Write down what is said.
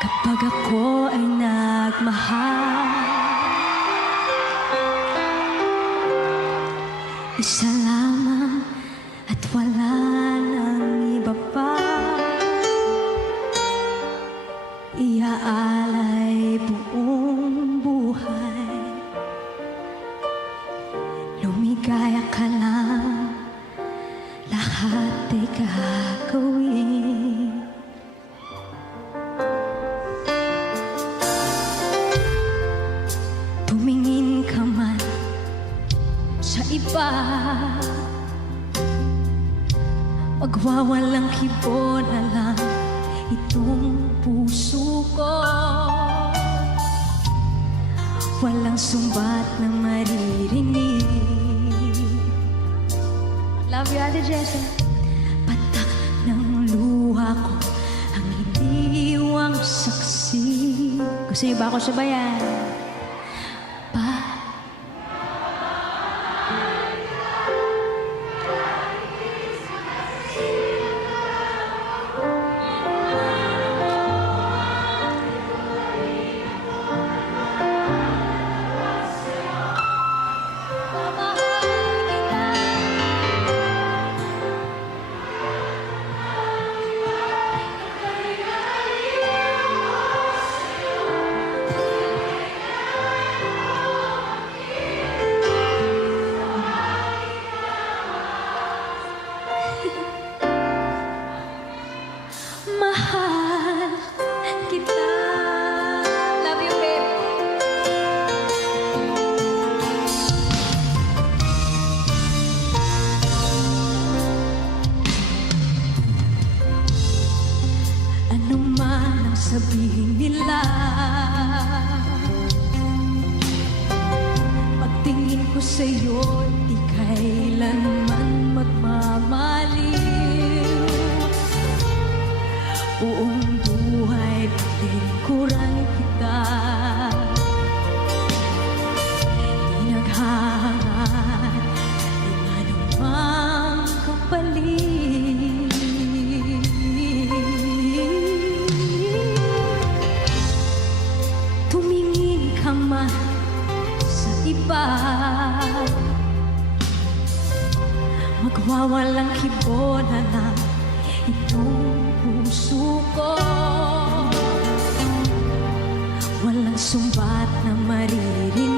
Kapag ako ay nagmahal, isa lamang at wala nang iba pa. Iaalay buong buhay, lumigaya ka lang, lahat ay gagawin. Tumingin ka man sa iba, magwawalang kibo na lang itong puso ko. Walang sumbat na maririnig. Love you, Ate Jessa. Patak ng luha ko ang iniwang saksi. Gusto niyo ba ako sabayan? Mahal kita. Love you, babe. Ano man ang sabihin nila, pagtingin ko sa'yo, di kailanman magmamaliw. Buong buhay palikuran kita, di naghahangad ng anumang kapalit. Tumingin ka man sa iba, magwawalang kibo na lang itong puso ko. Walang sumbat na maririnig.